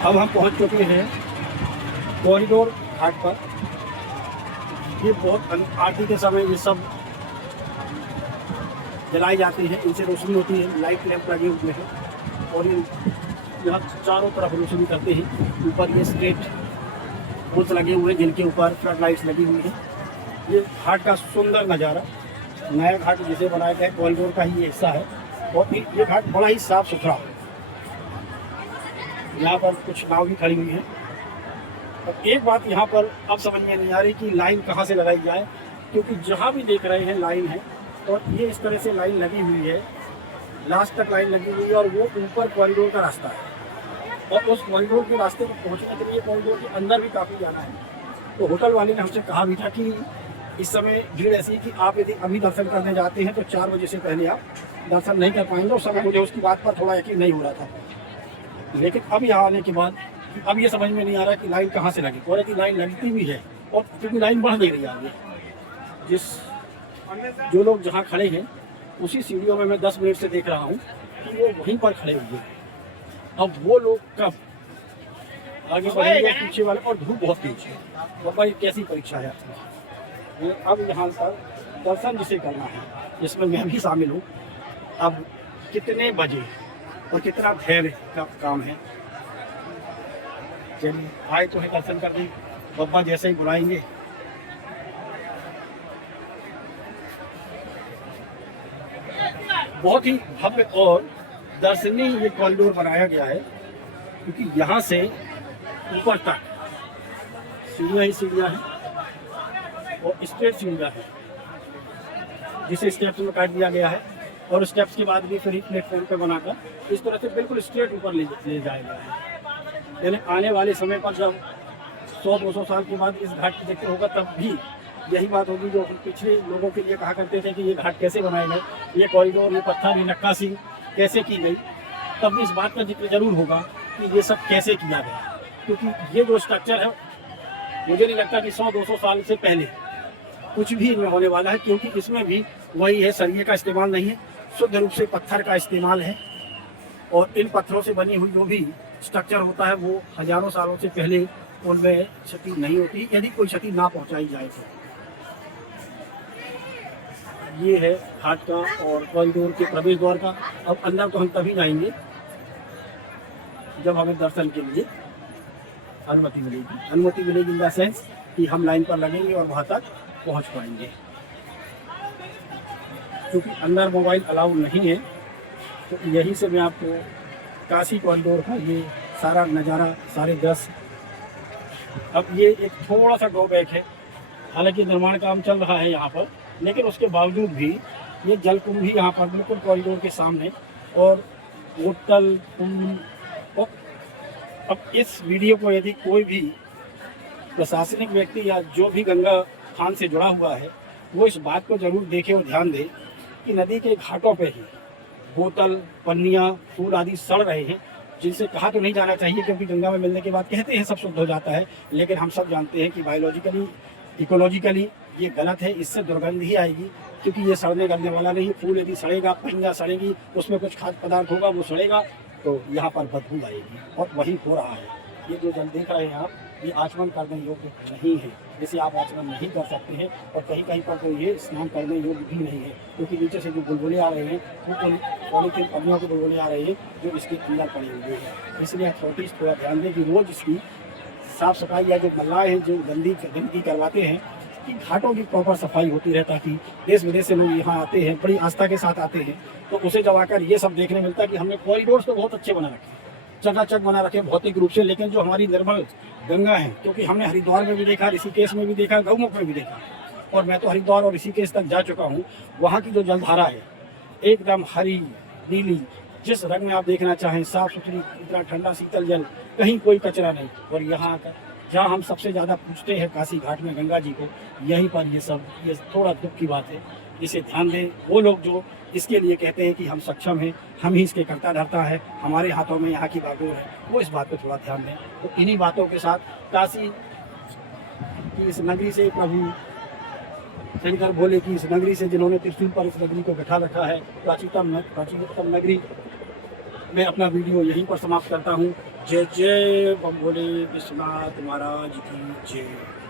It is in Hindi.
अब हम पहुंच चुके हैं कॉरिडोर घाट पर। ये बहुत आरती के समय ये सब जलाई जाती है, इनसे रोशनी होती है, लाइट लैंप लगे हुए हैं और ये यहाँ चारों तरफ रोशनी करते हैं। ऊपर ये स्ट्रेट पोल्स लगे हुए हैं जिनके ऊपर फ्लड लाइट्स लगी हुई हैं। ये घाट का सुंदर नज़ारा, नया घाट जिसे बनाया गया है कॉरिडोर का ही ये हिस्सा है और ये घाट बड़ा ही साफ सुथरा है। यहाँ पर कुछ नाव भी खड़ी हुई है। और एक बात यहाँ पर अब समझ में नहीं आ रही कि लाइन कहाँ से लगाई जाए, क्योंकि जहाँ भी देख रहे हैं लाइन है और ये इस तरह से लाइन लगी हुई है, लास्ट तक लाइन लगी हुई है और वो ऊपर कॉरिडोर का रास्ता है और उस कॉरिडोर के रास्ते पर पहुँचने के लिए कॉरिडोर के अंदर भी काफ़ी जाना है। तो होटल वाले ने हमसे कहा भी था कि इस समय भीड़ ऐसी है कि आप यदि अभी दर्शन करने जाते हैं तो 4 बजे से पहले आप दर्शन नहीं कर पाएंगे। उस समय मुझे उसकी बात पर थोड़ा यकीन नहीं हो रहा था, लेकिन अब यहाँ आने के बाद अब ये समझ में नहीं आ रहा कि लाइन कहाँ से लगी। और यदि लाइन लगती भी है और क्योंकि लाइन बढ़ नहीं रही आगे, जो लोग जहाँ खड़े हैं उसी सीढ़ियों में मैं 10 मिनट से देख रहा हूँ कि वो वहीं पर खड़े हुए हैं। अब वो लोग कब आगे बढ़ेंगे पीछे वाले, और धूप बहुत तेज है। बाबा ये कैसी परीक्षा है आपकी। अब यहाँ पर दर्शन जिसे करना है, जिसमें मैं भी शामिल हूँ, अब कितने बजे और कितना धैर्य का काम है। चलिए आए तो है दर्शन कर दी, बाबा जैसे ही बुलाएंगे। बहुत ही भव्य और दर्शनीय ये कॉरिडोर बनाया गया है, क्योंकि यहाँ से ऊपर तक सीढ़ियाँ ही सीढ़ियाँ हैं और स्ट्रेट सीढ़ियाँ हैं जिसे स्टेप्स में काट दिया गया है और स्टेप्स के बाद भी फिर प्लेटफॉर्म पे बनाकर इस तरह से बिल्कुल स्ट्रेट ऊपर ले जाया गया है। यानी आने वाले समय पर जब 100-200 साल के बाद इस घाट की जिक्र होगा तब भी यही बात होगी जो पिछले लोगों के लिए कहा करते थे कि ये घाट कैसे बनाए गए, ये कॉरिडोर, ये पत्थर, ये नक्काशी कैसे की गई। तब भी इस बात का जिक्र जरूर होगा कि ये सब कैसे किया गया, क्योंकि ये जो स्ट्रक्चर है मुझे नहीं लगता कि 100-200 साल से पहले कुछ भी इनमें होने वाला है, क्योंकि इसमें भी वही है, सरिये का इस्तेमाल नहीं है, शुद्ध रूप से पत्थर का इस्तेमाल है। और इन पत्थरों से बनी हुई जो भी स्ट्रक्चर होता है वो हजारों सालों से पहले उनमें क्षति नहीं होती, यदि कोई क्षति ना पहुंचाई जाए तो। ये है घाट का और कॉरिडोर के प्रवेश द्वार का। अब अंदर तो हम तभी जाएंगे जब हमें दर्शन के लिए अनुमति मिलेगी इन द सेंस कि हम लाइन पर लगेंगे और वहाँ तक पहुँच पाएंगे। क्योंकि अंदर मोबाइल अलाउड नहीं है, तो यहीं से मैं आपको काशी कॉरिडोर का ये सारा नज़ारा, सारे दृश्य। अब ये एक थोड़ा सा ड्रॉबैक है, हालांकि निर्माण काम चल रहा है यहाँ पर, लेकिन उसके बावजूद भी ये जलकुंभ भी यहाँ पर बिल्कुल कॉरिडोर के सामने और होटल पुल। और अब इस वीडियो को यदि कोई भी प्रशासनिक व्यक्ति या जो भी गंगा स्थान से जुड़ा हुआ है वो इस बात को जरूर देखे और ध्यान दे कि नदी के घाटों पे ही बोतल, पन्नियाँ, फूल आदि सड़ रहे हैं, जिनसे कहा तो नहीं जाना चाहिए, क्योंकि गंगा में मिलने के बाद कहते हैं सब शुद्ध हो जाता है, लेकिन हम सब जानते हैं कि बायोलॉजिकली, इकोलॉजिकली ये गलत है। इससे दुर्गंध ही आएगी, क्योंकि ये सड़ने गलने वाला नहीं। फूल यदि सड़ेगा, पन्नियाँ सड़ेगी, उसमें कुछ खाद्य पदार्थ होगा, वो सड़ेगा तो यहाँ पर बदबू आएगी, और वही हो रहा है। ये जो जल देख रहे हैं आप, ये आचमन करने योग्य नहीं है, जिसे आप आचमन नहीं कर सकते हैं, और कहीं कहीं पर तो ये स्नान करने योग्य भी नहीं है, क्योंकि नीचे से जो बुलबुले आ रहे हैं वो पॉलीथीन पन्नियों के बुलबुले आ रहे हैं जो इसके अंदर पड़े हुए हैं। इसलिए अथॉरिटीज़ थोड़ा ध्यान दें कि रोज़ इसकी साफ़ सफाई, या जो मल्लाह हैं जो गंदगी करवाते हैं, कि घाटों की प्रॉपर सफाई होती रहे, ताकि देश विदेश से लोग यहाँ आते हैं, बड़ी आस्था के साथ आते हैं, तो उसे जब आकर ये सब देखने मिलता है कि हमने कॉरिडोर्स तो बहुत अच्छे बना रखे, चकाचक बना रखे भौतिक रूप से, लेकिन जो हमारी निर्मल गंगा है, क्योंकि हमने हरिद्वार में भी देखा, ऋषिकेश में भी देखा, गौमुख में भी देखा, और मैं तो हरिद्वार और ऋषिकेश तक जा चुका हूँ, वहाँ की जो जलधारा है एकदम हरी नीली, जिस रंग में आप देखना चाहें, साफ सुथरी, इतना ठंडा शीतल जल, कहीं कोई कचरा नहीं। और यहाँ आकर जहाँ हम सबसे ज़्यादा पूछते हैं काशी घाट में गंगा जी को, यहीं पर ये थोड़ा दुख की बात है। इसे ध्यान दें वो लोग जो इसके लिए कहते हैं कि हम सक्षम हैं, हम ही इसके कर्ता धर्ता है, हमारे हाथों में यहाँ की बागडोर है, वो इस बात पर थोड़ा ध्यान दें। तो इन्हीं बातों के साथ काशी की इस नगरी से, प्रभु शंकर भोले की इस नगरी से, जिन्होंने त्रिशूल पर इस नगरी को बैठा रखा है, प्राचीनतम नगरी, मैं अपना वीडियो यहीं पर समाप्त करता हूँ। जय जय बम भोले विश्वनाथ महाराज की जय।